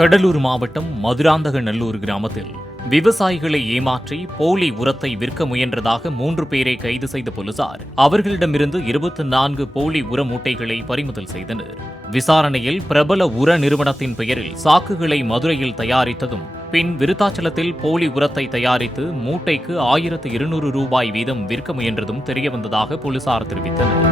கடலூர் மாவட்டம் மதுராந்தகநல்லூர் கிராமத்தில் விவசாயிகளை ஏமாற்றி போலி உரத்தை விற்க முயன்றதாக 3 பேரை கைது செய்த போலீசார் அவர்களிடமிருந்து 24 போலி உர மூட்டைகளை பறிமுதல் செய்தனர். விசாரணையில் பிரபல உர நிறுவனத்தின் பெயரில் சாக்குகளை மதுரையில் தயாரித்ததும் பின் விருத்தாச்சலத்தில் போலி உரத்தை தயாரித்து மூட்டைக்கு 1200 ரூபாய் வீதம் விற்க முயன்றதும் தெரியவந்ததாக போலீசார் தெரிவித்தனர்.